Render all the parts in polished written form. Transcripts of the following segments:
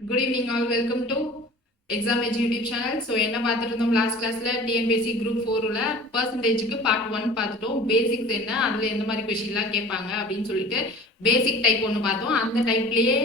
Good evening all. Welcome to Exam Edge YouTube channel. So என்ன பார்த்துட்டு இருந்தோம் last கிளாஸ்ல TNPSC Group 4ல பர்சன்டேஜ்க்கு பார்ட் 1 பார்த்துட்டோம். பேசிக்ஸ் என்ன, அதுல எந்த மாதிரி கொஸ்டின்லாம் கேட்பாங்க அப்படின்னு சொல்லிட்டு பேசிக் டைப் ஒன்று பார்த்தோம். அந்த டைப்லயே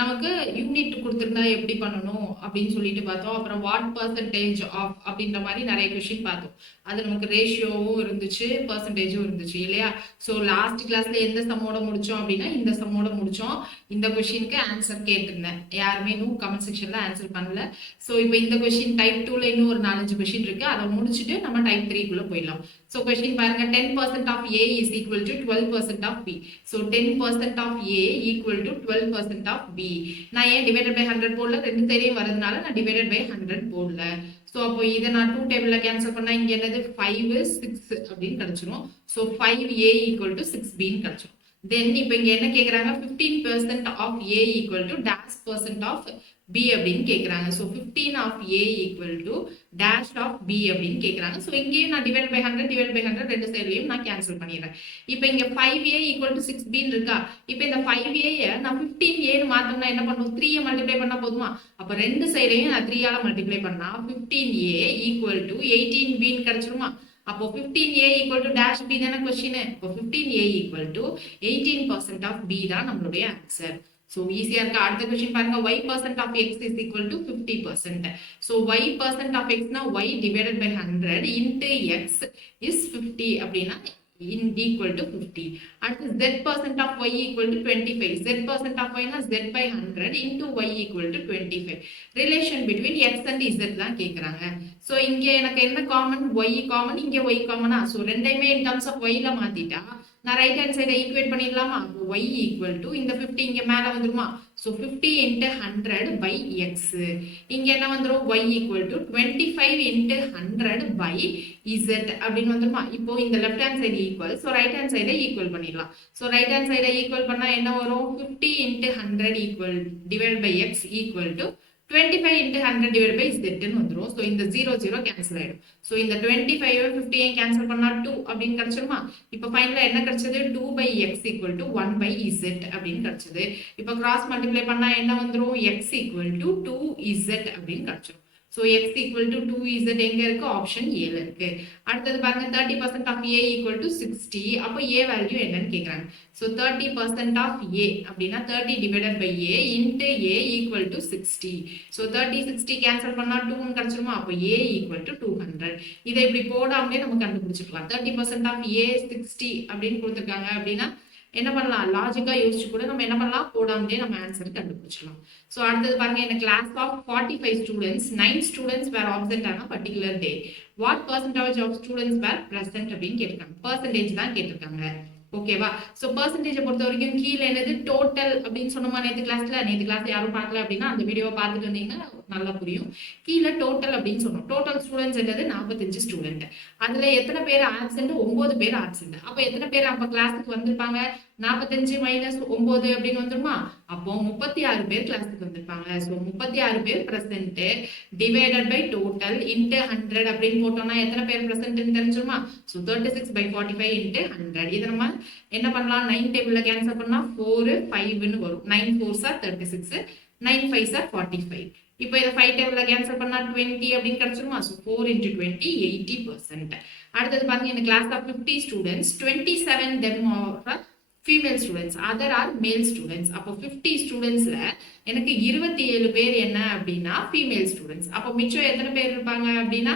நமக்கு யூனிட் கொடுத்துருந்தா எப்படி பண்ணணும் அப்படின்னு சொல்லிட்டு பார்த்தோம். அப்புறம் வாட் பர்சன்டேஜ் ஆஃப் அப்படின்ற மாதிரி நிறைய கொஸ்டின் பார்த்தோம். அது நமக்கு ரேஷியோவும் இருந்துச்சு, பர்சன்டேஜும் இருந்துச்சு இல்லையா? ஸோ லாஸ்ட் கிளாஸ்ல எந்த சம்மோட முடிச்சோம் அப்படின்னா இந்த சம்மோட முடிச்சோம். இந்த கொஸ்டினுக்கு ஆன்சர் கேட்டிருந்தேன், யாருமே இன்னும் கமெண்ட் செக்ஷன்ல ஆன்சர் பண்ணல. ஸோ இப்போ இந்த கொஸ்டின் டைப் 2ல இன்னும் ஒரு 4-5 கொஸ்டின் இருக்கு, அதை முடிச்சுட்டு நம்ம டைப் 3குள்ள போயிடலாம். ஸோ கொஸ்டின் பாருங்க, 10% of A is equal to 12% of B. So 10% of A equal to 12% of B. நான் ஏன் டிவைடட் பை 100 போடல, ரெண்டு சைடையும் வரதுனால நான் டிவைடட் பை 100 போடல. ஸோ அப்போ இதை நான் 2 டேபிள்ல கேன்சல் பண்ணா இங்க என்னது 5 6 அப்படின்னு கிடைச்சிரும். So 5A equal to 6B கிடைச்சிரும். தென் இப்போ இங்க என்ன கேக்குறாங்க, 15% of A equal to dash percent of B அப்படின்னு கேக்குறாங்க. So 15 of A equal to dash of B அப்படின்னு கேக்குறாங்க. ஸோ இங்கேயும் நான் டிவைட் பை 100 டிவைட் பை 100 ரெண்டு சைட்லையும் நான் கேன்சல் பண்ணிடுறேன். இப்போ இங்க 5A equal to 6B இருக்கா? இப்போ இந்த 5A நான் 15A மாத்தோம்னா என்ன பண்ணும், 3 மல்டிப்ளை பண்ணா போதுமா? அப்போ ரெண்டு சைடையும் நான் 3 மல்டிப்ளை பண்ணா 15A equal to 18B கிடைச்சிருமா? அப்போ 15A equal to dash B தானே கொஸ்டின். இப்போ 15A equal to 18% of B தான் நம்மளுடைய ஆன்சர். ஸோ ஈஸியா இருக்கு. அடுத்த கொஸ்டின் பாருங்க, y percent of x is equal to 50%. So y percent of x னா y divided by 100 into x is 50 அப்படின்னா in equal to 50. அடுத்து z percent of y equal to 25. z percent of y னா z by 100 into y equal to 25. Relation between x and z தான் கேக்குறாங்க. So இங்க எனக்கு என்ன common, y common, இங்க y காமனா? ஸோ ரெண்டையுமே in terms of y ல மாத்திட்டா நான் ரைட் ஹேண்ட் சைடை ஈக்குவேட் பண்ணிடலாமா? y equal to இந்த 50 இங்க மேல வந்துருமா? So 50 into 100 by x. இங்க என்ன வந்துரும், y equal to 25 into 100 by z அப்படின்னு வந்துருமா? இப்போ இந்த left hand side equal, so right hand சைடை ஈக்குவல் பண்ணிடலாம். ஸோ ரைட் ஹேண்ட் சைடை ஈக்குவல் பண்ணா என்ன வரும், 50 into 100 equal divided by x equal to 25 into 100 divided by z ன்னு வந்துரும். ஸோ இந்த 0 கேன்சல் ஆயிடும். ஸோ இந்த 25 50 கேன்சல் பண்ணா 2 அப்படின்னு கிடைச்சிருமா? இப்போ ஃபைனலா என்ன கிடைச்சது, 2 by x equal to 1 by z அப்படின்னு கிடைச்சது. இப்போ கிராஸ் மல்டிப்ளை பண்ணா என்ன வந்துரும், x equal to 2z அப்படின்னு கிடைச்சிரும். So x equal to 2z எங்க இருக்கு, ஆப்ஷன் ஏல இருக்கு. அடுத்தது பாருங்க, 30% ஆஃப் a equal to 60. அப்போ a வேல்யூ என்னன்னு கேக்குறாங்க. ஸோ 30% ஆஃப் a அப்படின்னா 30 divided by a into a equal to 60. So 30 60 cancel பண்ணா 2 கிடைச்சிருமா? அப்போ a equal to 200. இதை இப்படி போடாமலே நம்ம கண்டுபிடிச்சிக்கலாம். 30% ஆஃப் a 60 அப்படின்னு கொடுத்துருக்காங்க அப்படின்னா என்ன பண்ணலாம், லாஜிக்கா யோசிச்சு கூட நம்ம என்ன பண்ணலாம், போடாமலே நம்ம ஆன்சர் கண்டுபிடிச்சிடலாம். ஸோ அடுத்தது பாருங்க, என்ன class of 45 students 9 students were absent ஆன particular day. What percentage of students were present அப்படின்னு கேட்டிருக்காங்க. பர்சன்டேஜ் தான் கேட்டிருக்காங்க. ஓகேவா? ஸோ பர்சன்டேஜை பொறுத்த வரைக்கும் கீழே என்னது டோட்டல் அப்படின்னு சொன்னோமா நேற்று கிளாஸ் யாரும் பார்க்கல அப்படின்னா அந்த வீடியோவை பார்த்துட்டு வந்தீங்கன்னா நல்லா புரியும். கீழே டோட்டல் அப்படின்னு சொன்னோம். டோட்டல் ஸ்டூடெண்ட்ஸ் என்னது 45 ஸ்டூடெண்ட். அதுல எத்தனை பேர் ஆப்சென்ட், 9 பேர் ஆப்சென்ட். அப்ப எத்தனை பேர் அப்ப கிளாஸுக்கு வந்திருப்பாங்க, 45 மைனஸ் 9 அப்படின்னு வந்துருமா? அப்போ 36 பேர் கிளாஸுக்கு வந்திருப்பாங்க. ஸோ 36 பேர் present divided by total into 100 அப்படின்னு போட்டோம்னா எத்தனை பேர் பிரசன்ட்னு தெரிஞ்சுமா? So 36 by 45 into 100. இதை நம்ம என்ன பண்ணலாம், 9 டேபிள்ல கேன்சல் பண்ணா 4 5ன்னு வரும். 9 4s are 36, 9 5s are 45. இப்போ இதை 5 டேபிள்ல கேன்சல் பண்ணா 20 அப்படின்னு கிடைச்சிருமா? So 4 into 20 80%. அடுத்தது பாருங்க, இந்த class of 50 students 27 them are female students, other are male students. அப்போ 50 ஸ்டூடெண்ட்ஸ்ல எனக்கு 27 பேர் என்ன அப்படின்னா ஃபீமேல் ஸ்டூடெண்ட்ஸ். அப்போ மிச்சம் எத்தனை பேர் இருப்பாங்க அப்படின்னா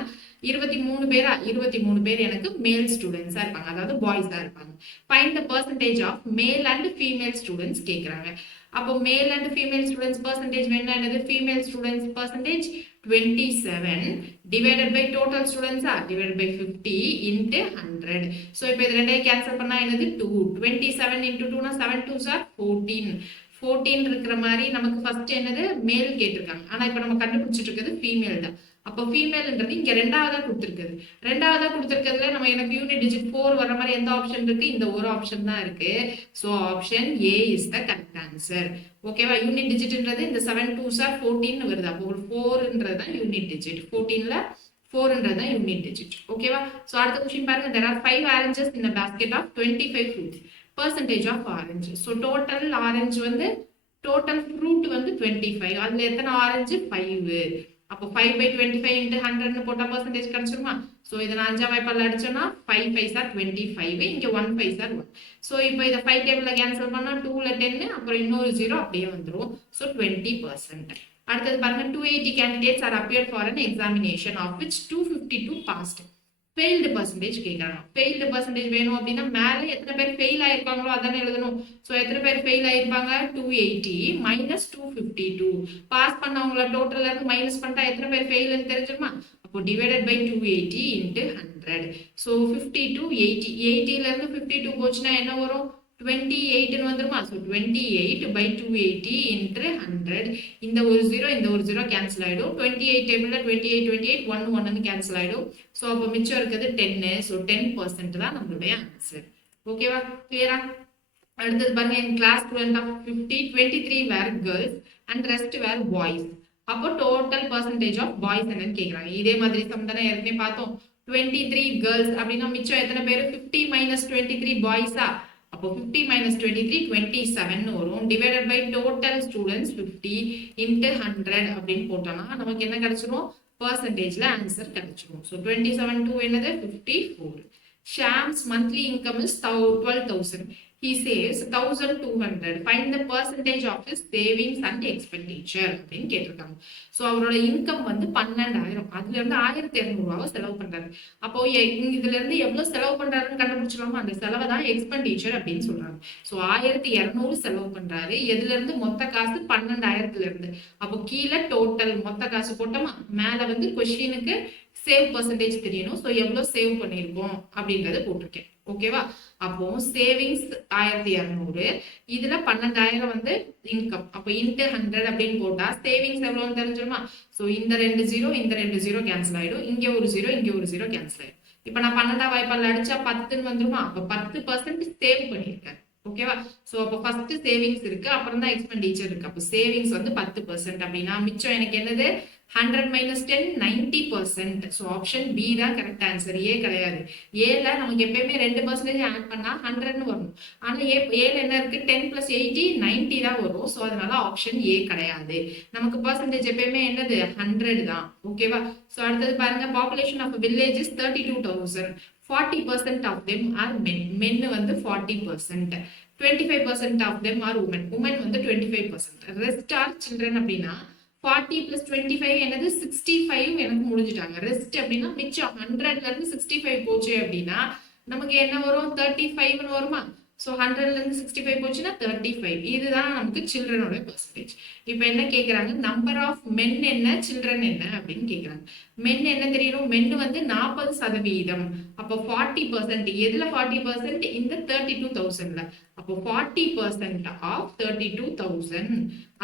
23 பேரா? 23 பேர் எனக்கு மேல் ஸ்டூடெண்ட்ஸா இருப்பாங்க, அதாவது பாய்ஸா இருப்பாங்க. Find the percentage of male and female students கேட்குறாங்க. அப்போ male and female students percentage வேணா என்னது, female students percentage 27 divided by total students divided by 50 into 100. So இப்போ இது ரெண்டையும் கேன்சல் பண்ணா என்னது 2. 27 into 2 னா 7 2s are 14. 14 இருக்கிற மாதிரி நமக்கு ஃபர்ஸ்ட் என்னது மேல் கேட்டிருக்காங்க. ஆனா இப்போ நம்ம கண்டுபிடிச்சிட்டு இருக்கிறது ஃபீமேல் தான். அப்போ ஃபீமேல்ன்றது இங்க ரெண்டாவதா கொடுத்துருக்கிறதுல நம்ம எனக்கு யூனிட் டிஜிட் 4 வர மாதிரி எந்த ஆப்ஷன் இருக்கு, இந்த ஒரு ஆப்ஷன் தான் இருக்கு. So option A is the correct answer. ஓகேவா? யூனிட் டிஜிட்ன்றது இந்த 7 2s are 14 வருது. அப்போ 4ன்றது தான் யூனிட் டிஜிட். 14ல 4ன்றது தான் யூனிட் டிஜிட். ஓகேவா? ஸோ அடுத்த கொஸ்டின் பாருங்க, there are 5 oranges in a basket of 25 fruits. Percentage of orange. So total orange வந்து டோட்டல் ஃப்ரூட் வந்து 25. அதுல எத்தனை ஆரஞ்சு 5. அப்போ 5/25 into 100 போட்டா பர்சன்டேஜ் கிடைச்சிருமா? ஸோ இதை நான் 5ஆம் வாய்ப்பால் அடிச்சோம்னா 5 5s are 25, இங்க 1 5s are 1. ஸோ இப்போ இதை 5 டேபிள்ல கேன்சல் பண்ணா 2ல 10, அப்புறம் இன்னொரு 0 அப்படியே வந்துடும். ஸோ 20%. அடுத்தது பாருங்க, 280 candidates are appeared for an examination of which 252 passed. Failed percentage கேட்குறாங்க. ஃபெயில்டு பர்சன்டேஜ் வேணும் அப்படின்னா மேலே எத்தனை பேர் ஃபெயில் ஆயிருக்காங்களோ அதானே எழுதணும். ஸோ எத்தனை பேர் ஃபெயில் ஆயிருப்பாங்க? 280 மைனஸ் 252. பாஸ் பண்ணவங்கள டோட்டல்ல இருந்து மைனஸ் பண்ணிட்டா எத்தனை பேர் ஃபெயில்னு தெரிஞ்சிருமா? அப்போ டிவைடட் பை 280 into 100. ஸோ 52 80. 80ல இருந்து 52 போச்சுன்னா என்ன வரும்? 28 வந்துருமா? So 28/280 into 100. இந்த ஒரு 0 இந்த ஒரு 0 கேன்சல் ஆயிடும். 28 டேபிள்ல 28 1 1 கேன்சல் ஆயிடும். ஸோ அப்போ மிச்சம் இருக்கிறது 10. ஸோ 10% தான் நம்மளுடைய ஆன்சர். ஓகேவா? கிளியரா? அடுத்தது பாருங்க, in class student of 50, 23 were girls and rest were boys. அப்போ டோட்டல் பர்சன்டேஜ் ஆஃப் பாய்ஸ் என்னன்னு கேட்குறாங்க. இதே மாதிரி சம் தானே ஏற்கனவே பார்த்தோம். 23 கேர்ள்ஸ் அப்படின்னா மிச்சம் எத்தனை பேர்? 50 மைனஸ் 23 பாய்ஸா? அப்போ 50 மைனஸ் 23 27 வரும். Divided by total students 50 into 100 அப்படின்னு போட்டோம்னா நமக்கு என்ன கிடைச்சிரும்? பர்சன்டேஜ்ல ஆன்சர் கிடைச்சிரும். ஸோ 27 2 என்னது? 54. Sham's monthly income is 12,000. He saves 1,200. Find the percentage of his savings and expenditure அப்படின்னு கேட்டிருக்காங்க. ஸோ அவரோட இன்கம் வந்து 12,000. அதுல இருந்து 1,200 ரூபாவை செலவு பண்றாரு. அப்போ இதுல இருந்து எவ்வளவு செலவு பண்றாருன்னு கண்டுபிடிச்சிடலாமா? அந்த செலவை தான் எக்ஸ்பெண்டிச்சர் அப்படின்னு சொல்றாங்க. ஸோ 1,200 செலவு பண்றாரு. எதுல இருந்து? மொத்த காசு 12,000ல இருந்து. அப்போ கீழே டோட்டல் மொத்த காசு போட்டோமா, மேல வந்து கொஸ்டினுக்கு சேவ் பர்சன்டேஜ் தெரியணும். ஸோ எவ்வளவு சேவ் பண்ணியிருக்கோம் அப்படின்றத போட்டிருக்கேன். ஓகேவா? அப்போ சேவிங்ஸ் 1,200, இதுல 12,000 வந்து இன்கம். அப்போ இன்ட்டு 100 அப்படின்னு போட்டா சேவிங்ஸ் எவ்வளவுன்னு தெரிஞ்சிருமா? ஸோ இந்த 2 0 இந்த 2 0 கேன்சல் ஆயிடும். இங்க ஒரு 0 இங்க ஒரு 0 கேன்சல் ஆயிடும். இப்போ நான் 12ஆம் வாய்ப்பால் அடிச்சா 10ன்னு வந்துருமா? அப்போ 10% சேவ் பண்ணியிருக்கேன். ஓகேவா? ஸோ அப்போ ஃபர்ஸ்ட் சேவிங்ஸ் இருக்கு, அப்புறம் தான் எக்ஸ்பெண்டிச்சர் இருக்கு. அப்போ சேவிங்ஸ் வந்து 10% அப்படின்னா மிச்சம் எனக்கு என்னது? 100 minus 10 90%. ஸோ ஆப்ஷன் பி தான் கரெக்ட் ஆன்சர். ஏ கிடையாது. ஏல நமக்கு எப்பயுமே 2% ஆட் பண்ணா 100ன்னு வரும். ஆனா ஏல என்ன இருக்கு? 10 plus 80 90 தான் வரும். ஸோ அதனால ஆப்ஷன் ஏ கிடையாது. நமக்கு பர்சன்டேஜ் எப்பயுமே என்னது? 100 தான். ஓகேவா? ஸோ அடுத்தது பாருங்க, population of village is 32,000. 40% of them are men. Men வந்து 40%. 25% of them are women. Women வந்து 25%. Rest are children அப்படின்னா 40 plus 25 என்னது? 65 எனக்கு முடிஞ்சிட்டாங்க. ரெஸ்ட் அப்படின்னா மிச்சம் 100ல இருந்து 65 போச்சு அப்படின்னா நமக்கு என்ன வரும்? 35ன்னு வருமா? ஸோ 100ல இருந்து 65 போச்சுன்னா 35. இதுதான் நமக்கு சில்ட்ரனோட பர்சன்டேஜ். இப்போ என்ன கேட்குறாங்க? நம்பர் ஆஃப் மென் என்ன, சில்ட்ரன் என்ன அப்படின்னு கேட்குறாங்க. மென் என்ன தெரியணும்? மென் வந்து 40%. அப்போ 40% எதுல? 40% இந்த 32,000ல. அப்போ 40% ஆஃப் 32,000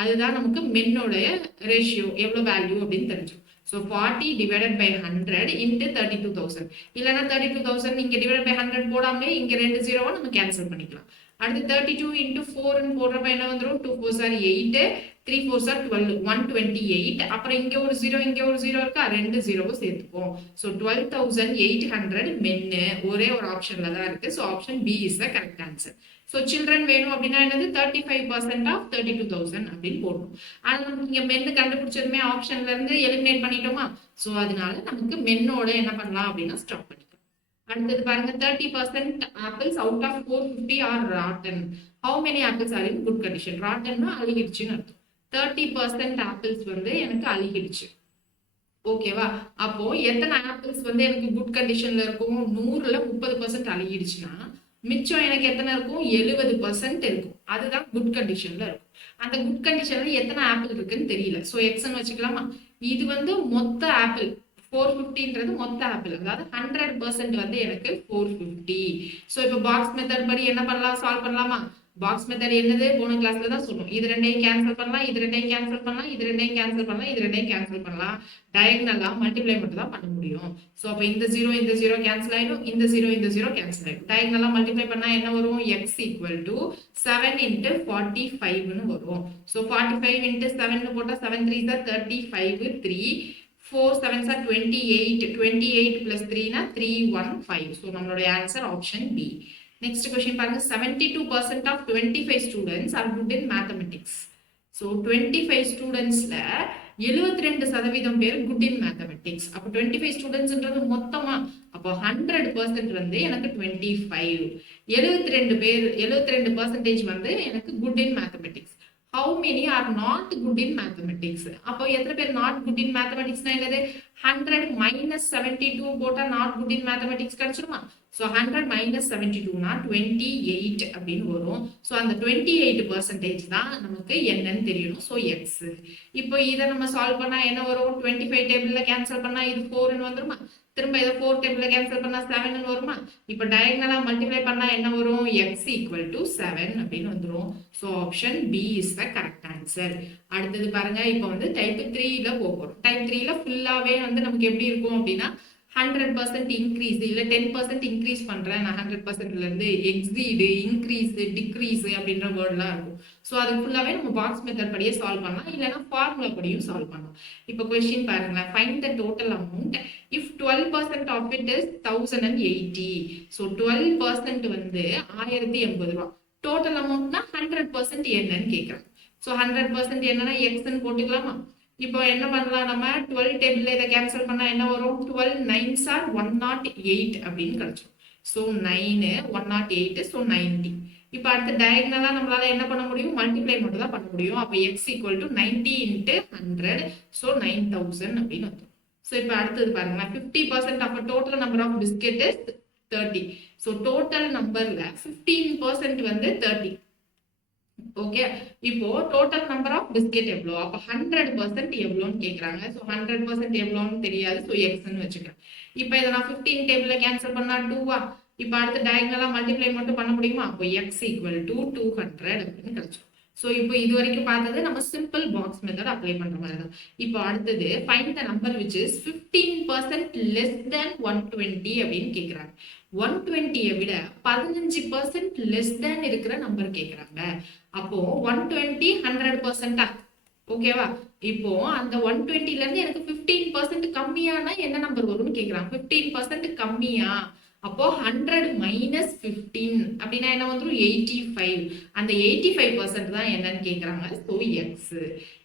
அதுதான் நமக்கு மென்னோடைய ரேஷியோ எவ்வளவு வேல்யூ அப்படின்னு தெரிஞ்சும். So 40 divided by 100 into 32,000. இல்லைன்னா 32,000 இங்க டிவைட் பை 100 போடாமலே இங்க 2 0 நம்ம கேன்சல் பண்ணிக்கலாம். அடுத்து 32 into 4 போடுறப்ப என்ன வந்துடும்? 2 4s are 8, 3 4s are 12, 128. அப்புறம் இங்க ஒரு 0 இங்க ஒரு 0 இருக்கா? 2 0 சேர்த்துப்போம். ஸோ 12,800 மென்னு ஒரே ஒரு ஆப்ஷன்ல தான் இருக்கு. So option B is the correct answer. So children வேணும் அப்படின்னா என்னது? 35% ஆஃப் 32,000 அப்படின்னு போடணும். ஆனால் நமக்கு இங்கே மென்னு கண்டுபிடிச்சதுமே ஆப்ஷன்ல இருந்து எலிமினேட் பண்ணிட்டோமா? ஸோ அதனால நமக்கு மென்னோட என்ன பண்ணலாம் அப்படின்னா ஸ்டாப் பண்ணிக்கலாம். அடுத்தது பாருங்க, 30% apples out of 450 are rotten. How many apples are in good condition? ராட்டன்னா அழுகிடுச்சுன்னு அர்த்தம். 30% ஆப்பிள்ஸ் வந்து எனக்கு அழுகிடுச்சு. ஓகேவா? அப்போ எத்தனை ஆப்பிள்ஸ் வந்து எனக்கு குட் கண்டிஷன்ல இருக்கும்? 100ல 30% அழுகிடுச்சுன்னா மிச்சம் எனக்கு எத்தனை இருக்கும்? 70% இருக்கும். அதுதான் குட் கண்டிஷன்ல இருக்கும். அந்த குட் கண்டிஷன்ல எத்தனை ஆப்பிள் இருக்குன்னு தெரியல. ஸோ எக்ஸ்ன்னு வச்சுக்கலாமா? இது வந்து மொத்த ஆப்பிள் 450ன்றது மொத்த ஆப்பிள். அதாவது 100% வந்து எனக்கு 450. ஸோ இப்போ பாக்ஸ் மெத்தட் படி என்ன பண்ணலாம்? சால்வ் பண்ணலாமா? பாக்ஸ் மெத்தட் என்னது? போன கிளாஸ்ல தான் சொல்லும். இது ரெண்டையும் கேன்சல் பண்ணலாம், இது ரெண்டையும் கேன்சல் பண்ணலாம், இது ரெண்டையும் கேன்சல் பண்ணலாம், இது ரெண்டையும் கேன்சல் பண்ணலாம். டயகனலா மல்டிப்ளை மட்டும் தான் பண்ண முடியும். ஸோ அப்போ இந்த 0 கேன்சல் ஆயிடும், இந்த 0 கேன்சல் ஆயிடும். டயகனலா மல்டிப்ளை பண்ணா என்ன வரும்? x equal to 7 into 45ன்னு வரும். ஸோ 45 into 7 போட்டா 7 3s are 35, 3 4 7s are 28, 28 plus 3 na 315. So நம்மளுடைய answer option B. Next question பாருங்க, 72% of 25 students are good in mathematics. So 25 ஸ்டூடெண்ட்ஸ்ல 72% பேர் குட் இன் மேத்தமெட்டிக்ஸ். அப்போ 25 ஸ்டூடெண்ட்ஸ்ன்றது மொத்தமா, அப்போ 100% வந்து எனக்கு 25. 72% வந்து எனக்கு good in mathematics. How many are not good in mathematics? அப்போ எத்தனை பேர் not good in mathematics என்னது? 100 minus 72 போட்டா not good in mathematics கிடைச்சிருமா? So 100 minus 72 னா 28 அப்படின்னு வரும். ஸோ அந்த 28% தான் நமக்கு என்னன்னு தெரியணும். So X. இப்போ இதை நம்ம சால்வ் பண்ணா என்ன வரும்? 25 டேபிள்ல கேன்சல் பண்ணா இது 4ன்னு வந்துருமா? திரும்ப இதை 4 டேபிள்ல கேன்சல் பண்ணா 7ன்னு வருமா? இப்போ டயகனலா மல்டிப்ளை பண்ணா என்ன வரும்? x equal to 7 அப்படின்னு வந்துரும். So option B is the correct answer. அடுத்தது பாருங்க, இப்போ வந்து டைப் 3ல போகிறோம். டைப் 3ல ஃபுல்லாவே வந்து நமக்கு எப்படி இருக்கும் அப்படின்னா 100% இன்க்ரீஸ் இல்ல 10% இன்க்ரீஸ் பண்றேன் நான் 100%ல இருந்து எக்ஸீடு, இன்க்ரீஸ், டிக்ரீஸ் அப்படின்ற வேர்ட்லாம் இருக்கும். ஸோ அது ஃபுல்லாவே நம்ம பாக்ஸ் மெத்தட் படியே சால்வ் பண்ணலாம், இல்லைன்னா ஃபார்முலா படியும் சால்வ் பண்ணலாம். இப்போ கொஸ்டின் பாருங்களேன், find the total amount if 12% of it is 1080. So 12% வந்து 1080 ரூபா. டோட்டல் அமௌண்ட்னா 100% என்னன்னு கேட்கறாங்க. ஸோ 100% என்னன்னா எக்ஸ்ன்னு போட்டுக்கலாமா? இப்போ என்ன பண்ணலாம், நம்ம 12 டேபிள்ல இதை கேன்சல் பண்ணா என்ன வரும்? 12 9s are 108 அப்படின்னு கிடைச்சிடும். So 9 108, so 90. இப்போ அடுத்து டயகனலா நம்மளால என்ன பண்ண முடியும்? மல்டிப்ளை மட்டும் தான் பண்ண முடியும். அப்போ x equal to 90 into 100, so 9000 அப்படின்னு வந்துடும். ஸோ இப்போ அடுத்தது பாருங்க, 50% of total number of biscuit is 30. So total நம்பர்ல 15% வந்து 30. ஓகே, இப்போ டோட்டல் நம்பர் ஆஃப் பிஸ்கெட் எவ்வளோ? அப்போ 100% எவ்வளோன்னு கேட்குறாங்க. ஸோ 100% எவ்வளோன்னு தெரியாது. ஸோ எக்ஸ்ன்னு வச்சுக்கிறேன். இப்போ இதை நான் 15 டேபிள்ல கேன்சல் பண்ணா 2வா? இப்போ அடுத்து டயகனலா மல்டிப்ளை மட்டும் பண்ண முடியுமா? அப்போ எக்ஸ் ஈக்குவல் டு 200 அப்படின்னு கிடைச்சிடும். ஸோ இப்போ இது வரைக்கும் பார்த்தது நம்ம சிம்பிள் பாக்ஸ் மெத்தட் அப்ளை பண்ற மாதிரி தான். இப்போ அடுத்தது find the number which is 15% less than 120 அப்படின்னு கேட்குறாங்க. 120 விட 15% லெஸ் தென் இருக்கிற நம்பர் கேட்குறாங்க. அப்போ 120 100%. ஓகேவா? இப்போ அந்த 120ல இருந்து எனக்கு 15% கம்மியானா என்ன நம்பர் வரும்னு கேக்குறாங்க. 15% கம்மியா, அப்போ 100 மைனஸ் 15 அப்படின்னா என்ன வந்துடும்? 85. அந்த 85% தான் என்னன்னு கேக்குறாங்க. So X.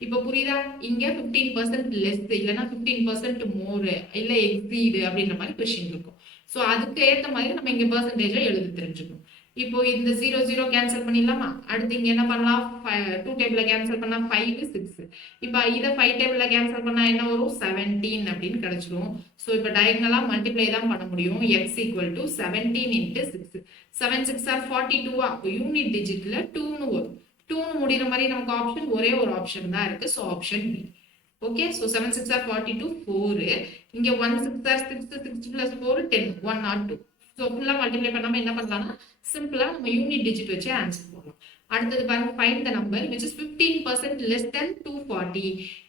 இப்போ புரியுதா? இங்க 15% லெஸ் இல்லைன்னா 15% மோர் இல்ல எக்ஸீடு அப்படின்ற மாதிரி கொஸ்டின் இருக்கும். ஸோ அதுக்கு ஏற்ற மாதிரி நம்ம இங்க பெர்சன்டேஜை எழுதி தெரிஞ்சுக்கணும். இப்போ இந்த 0 0 கேன்சல் பண்ணிடலாமா? அடுத்து இங்க என்ன பண்ணலாம்? 2 டேபிள்ல கேன்சல் பண்ணா 5 6. இப்போ இதை 5 டேபிள்ல கேன்சல் பண்ணா என்ன வரும்? 17 அப்படின்னு கிடைச்சிடும். ஸோ இப்போ டயகனலா மல்டிப்ளை தான் பண்ண முடியும். X equal to 17 into 6. 7 6 are 42. அப்போ யூனிட் டிஜிட்ல 2ன்னு வரும். 2ன்னு முடிகிற மாதிரி நமக்கு ஆப்ஷன் ஒரே ஒரு ஆப்ஷன் தான் இருக்கு. So option B. Okay, so 7 6 are 42, 4. இங்க 1 6 are 6, 6 plus 4 10, 102. ஸோ ஃபுல்லாக மல்டிப்ளை பண்ணாமல் என்ன பண்ணலாம்னா சிம்பிளாக நம்ம யூனிட் டிஜிட் வச்சு ஆன்சர் போடலாம். அடுத்தது பாருங்க, find the number which is 15% less than 240.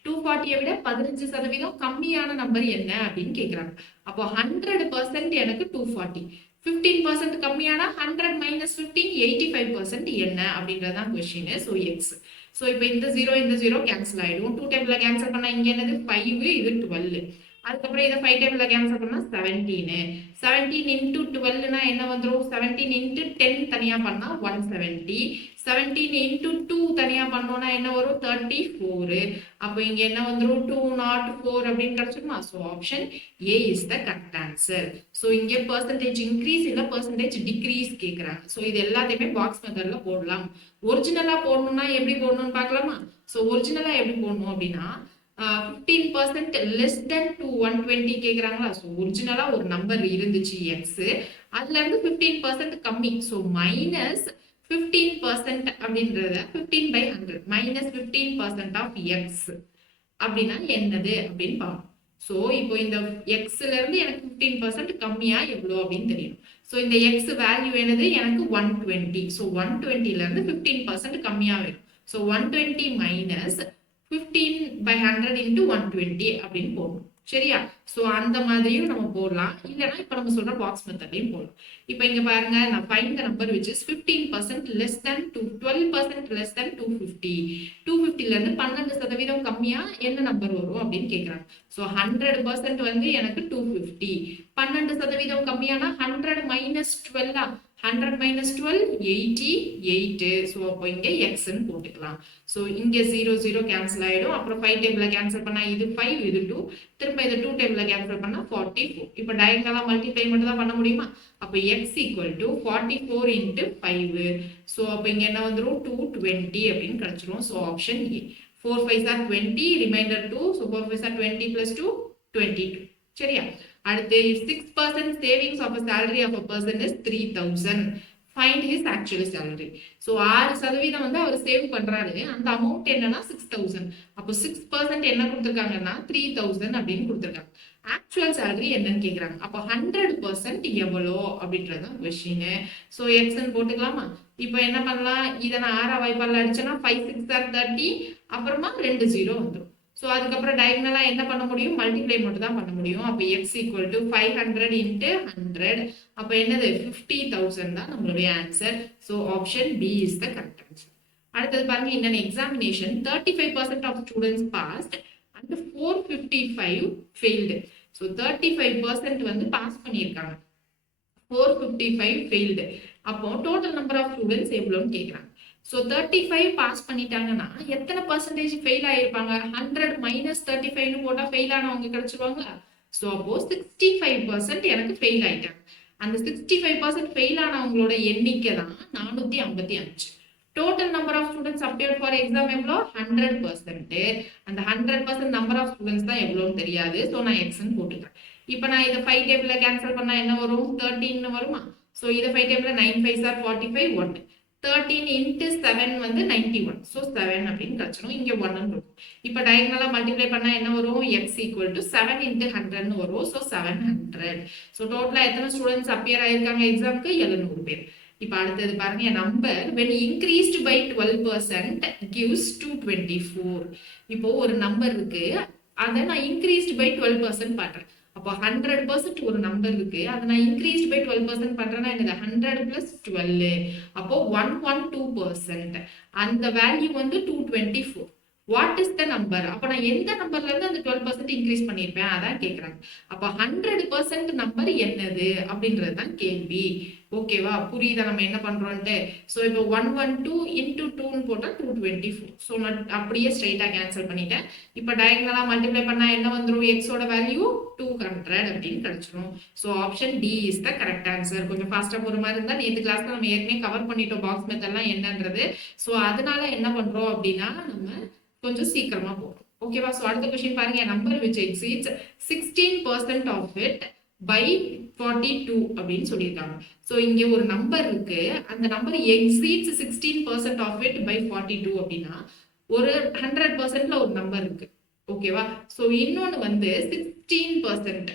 240 விட 15% கம்மியான நம்பர் என்ன அப்படின்னு கேட்குறாங்க. அப்போ 100% எனக்கு 240. 15% கம்மியான 100 மைனஸ் 15 85% என்ன அப்படின்றதான் கொஸ்டின். So X. ஸோ இப்போ இந்த 0 கேன்சல் ஆயிடும். 2 டேபிள்ல கேன்சல் பண்ணா இங்க என்னது? 5, இது 12. அதுக்கப்புறம் இதை 5 டேபிள்ல கேன்சல் பண்ணா 17. 17 into 12னா என்ன வந்துடும்? 17 into 10 தனியா பண்ணா 170. 17 into 2 தனியா பண்ணோம்னா என்ன வரும்? 34. அப்போ இங்க என்ன வந்துடும்? 204 அப்படின்னு கிடைச்சிருமா? So option A is the correct answer. So இங்க பெர்சன்டேஜ் இன்க்ரீஸ் இல்ல பெர்சன்டேஜ் டிக்ரீஸ் கேட்குறாங்க. ஸோ இது எல்லாத்தையுமே பாக்ஸ் மெத்தட்ல போடலாம். ஒரிஜினலா போடணும்னா எப்படி போடணும்னு பார்க்கலாமா? ஸோ ஒரிஜினலா எப்படி போடணும் அப்படின்னா 15% லெஸ் தென் 120 கேட்குறாங்களா? ஸோ ஒரிஜினலா ஒரு நம்பர் இருந்துச்சு எக்ஸ், அதுல இருந்து 15% கம்மி. ஸோ மைனஸ் 15% அப்படின்றத 15/100 மைனஸ் 15% ஆஃப் எக்ஸ் அப்படின்னா என்னது அப்படின்னு பார்க்கணும். ஸோ இப்போ இந்த எக்ஸ்ல இருந்து எனக்கு 15% கம்மியா எவ்வளோ அப்படின்னு தெரியணும். ஸோ இந்த எக்ஸ் வேல்யூ என்னது? எனக்கு 120. ஸோ 120ல இருந்து 15% கம்மியா வேணும். ஸோ 120 மைனஸ் 15/100 into 120 அப்படின்னு போடணும். சரியா? ஸோ அந்த மாதிரியும் நம்ம போடலாம், இல்லைன்னா இப்போ நம்ம சொல்ற பாக்ஸ் மெத்தட்லையும் போடலாம். இப்போ இங்க பாருங்க, நான் find the number which is 15% less than 12% less than 250. 250ல இருந்து 12% கம்மியா என்ன நம்பர் வரும் அப்படின்னு கேட்குறாங்க. ஸோ 100% வந்து எனக்கு 250. 12% கம்மியானா 100 மைனஸ் 12. 100 minus 12 88. ஸோ அப்போ இங்கே எக்ஸ்ன்னு போட்டுக்கலாம். ஸோ இங்கே 0 0 கேன்சல் ஆகிடும். அப்புறம் 5 டேபிளில் கேன்சல் பண்ணால் இது 5 இது 2, திரும்ப இது 2 டேபிளில் கேன்சல் பண்ணால் 44. இப்போ டயங்கலாக மல்டிப்ளை மட்டும் தான் பண்ண முடியுமா? அப்போ x equal to 44 into 5. So அப்போ இங்கே என்ன வந்துடும் 220 அப்படின்னு கிடச்சிரும். So option A. 4 5s are 20, remainder 2. So 4 5s are 20 plus 2 22. சரியா? அடுத்து if 6% savings of a salary of a person is 3000, find his actual salary. So 6% வந்து அவர் சேவ் பண்றாரு, அந்த அமௌண்ட் என்னன்னா 6000. அப்போ 6% என்ன கொடுத்திருக்காங்கன்னா 3000 அப்படின்னு கொடுத்திருக்காங்க. ஆக்சுவல் salary என்னன்னு கேக்குறாங்க. அப்போ 100% எவ்வளோ அப்படின்றது கொஸ்டின். ஸோ எக்ஸ்ன்னு போட்டுக்கலாமா? இப்போ என்ன பண்ணலாம், இதை நான் 6 வாய்ப்பால் அடிச்சேன்னா 5 6 are 30, அப்புறமா 2 0 வந்துடும். ஸோ அதுக்கப்புறம் டயகனலா என்ன பண்ண முடியும், மல்டிப்ளை மட்டும் தான் பண்ண முடியும். அப்போ எக்ஸ் ஈக்குவல் டு 500 இன்ட்டு 100. அப்போ என்னது 50,000 தான் நம்மளுடைய ஆன்சர். So option B is the correct answer. அடுத்தது பாருங்க, இந்த examination 35% of students passed and 455 failed. So 35% வந்து பாஸ் பண்ணியிருக்காங்க, 455 ஃபெயில்டு. அப்போ டோட்டல் நம்பர் ஆஃப் ஸ்டூடெண்ட்ஸ் எவ்வளோன்னு கேட்குறாங்க. ஸோ 35 பாஸ் பண்ணிட்டாங்கன்னா எத்தனை பர்சன்டேஜ் ஃபெயில் ஆயிருப்பாங்க? 100 மைனஸ் 35ன்னு போட்டால் ஃபெயில் ஆனவங்க கிடைச்சிருவாங்களா? ஸோ அப்போ 65% எனக்கு ஃபெயில் ஆயிட்டாங்க. அந்த 65% ஃபெயில் ஆனவங்களோட எண்ணிக்கை தான் 455. Total number of students appeared for exam எவ்வளோ? 100%. அந்த 100% நம்பர் ஆஃப் ஸ்டூடெண்ட்ஸ் தான் எவ்வளோன்னு தெரியாது. ஸோ நான் எக்ஸ்ன்னு போட்டுக்கிறேன். இப்போ நான் இதை 5 டேபிளில் கேன்சல் பண்ணால் என்ன வரும்? 13 வருமா? ஸோ இதை 5 டேபிளில் 9 5s are 45 1. 13 into 7 வந்து 91. ஸோ 7 அப்படின்னு கிடைச்சிடும். இங்கே 1 இருக்கும். இப்போ டயகனலாக மல்டிப்ளை பண்ணால் என்ன வரும்? எக்ஸ் ஈக்குவல் டு 7 into 100 வரும். ஸோ 700. ஸோ டோட்டலாக எத்தனை ஸ்டூடெண்ட்ஸ் அப்பியர் ஆயிருக்காங்க எக்ஸாமுக்கு? 700 பேர். இப்போ அடுத்தது பாருங்க, என் number when increased by 12% gives 224. இப்போ ஒரு நம்பர் இருக்கு, அதை நான் increased by 12% பண்றேன். அப்போ 100% ஒரு நம்பர் இருக்கு, அதை நான் increased by 12% பண்றேன்னா என்னது? 100 plus 12. அப்போ 112%. அந்த வேல்யூ வந்து 224. What is the number? அப்போ நான் எந்த நம்பர்ல இருந்து அந்த 12% இன்க்ரீஸ் பண்ணியிருப்பேன் அதான் கேட்குறாங்க. அப்போ 100% நம்பர் என்னது அப்படின்றது தான் கேள்வி. ஓகேவா? புரியுதா நம்ம என்ன பண்றோம்ட்டு? ஸோ இப்போ 112 இன்டூ 2ன்னு போட்டால் 224. ஸோ நான் அப்படியே ஸ்ட்ரைட்டாக கேன்சல் பண்ணிட்டேன். இப்போ டயகனலாக மல்டிப்ளை பண்ணால் என்ன வந்துடும்? எக்ஸோட வேல்யூ 200 அப்படின்னு கிடைச்சிடும். So option D is the correct answer. கொஞ்சம் ஃபாஸ்ட்டாக போகிற மாதிரி இருந்தால், நேற்று கிளாஸ்ல நம்ம ஏற்கனவே கவர் பண்ணிட்டோம் பாக்ஸ் மெத்தட்லாம் என்னன்றது. ஸோ அதனால என்ன பண்றோம் அப்படின்னா நம்ம கொஞ்சம் சீக்கிரமா போகும். ஓகேவா? ஸோ அடுத்த கொஸ்டின் பாருங்க, number which exceeds 16% of it by 42 அப்படின்னு சொல்லியிருக்காங்க. ஸோ இங்கே ஒரு நம்பர் இருக்கு, அந்த number exceeds 16% of it by 42 அப்படின்னா ஒரு 100%ல ஒரு நம்பர் இருக்கு. ஓகேவா? ஸோ இன்னொன்று வந்து 16%.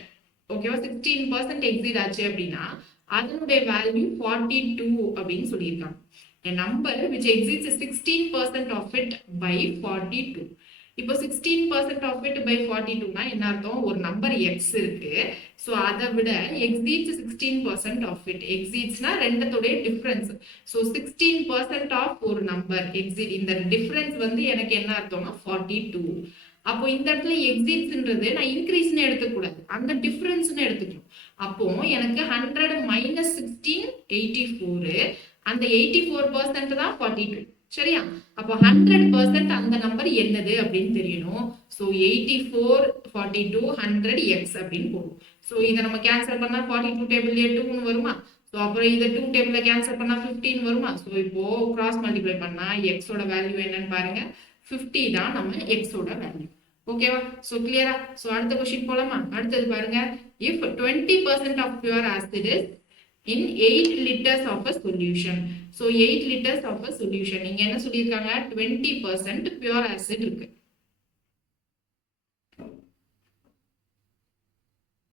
ஓகேவா? 16% எக்ஸீட் ஆச்சு அப்படின்னா அதனுடைய வேல்யூ 42 அப்படின்னு சொல்லியிருக்காங்க. A number which exceeds 16% of it by 42. இப்போ 16% of it by 42னா என்ன அர்த்தம்? ஒரு நம்பர் x இருக்கு, ஸோ அதை விட exceeds 16% of it. exceedsனா ரெண்டத்தோடைய டிஃபரன்ஸ். ஸோ 16% ஆஃப் ஒரு நம்பர் exceed, இந்த டிஃபரன்ஸ் வந்து எனக்கு என்ன அர்த்தம்னா 42. அப்போ இந்த இடத்துல எக்ஸிட்ஸ்ன்றது நான் இன்க்ரீஸ்னு எடுத்துக்கூடாது, அந்த டிஃபரன்ஸ்னு எடுத்துக்கணும். அப்போ எனக்கு 100 மைனஸ் 16 84, அந்த 84% தான் 42. சரியா? அப்போ 100% அந்த நம்பர் என்னது அப்படின்னு தெரியணும். ஸோ 84 42 100 எக்ஸ் அப்படின்னு போடும். ஸோ இதை நம்ம கேன்சல் பண்ணா 42 டேபிள்லேயே 2ன்னு வருமா? ஸோ அப்புறம் இதை 2 டேபிளில் கேன்சல் பண்ணா 15 வருமா? ஸோ இப்போ கிராஸ் மல்டிப்ளை பண்ணா எக்ஸோட வேல்யூ என்னன்னு பாருங்க, 50 தான் நம்ம எக்ஸோட வேல்யூ. ஓகேவா? ஸோ கிளியரா? ஸோ அடுத்த கொஸ்டின் போலாமா? அடுத்தது பாருங்க, if 20% of pure acid is in 8 liters of a solution. So 8 liters of a solution. இங்க என்ன சொல்லியிருக்காங்க? 20% pure acid இருக்கு.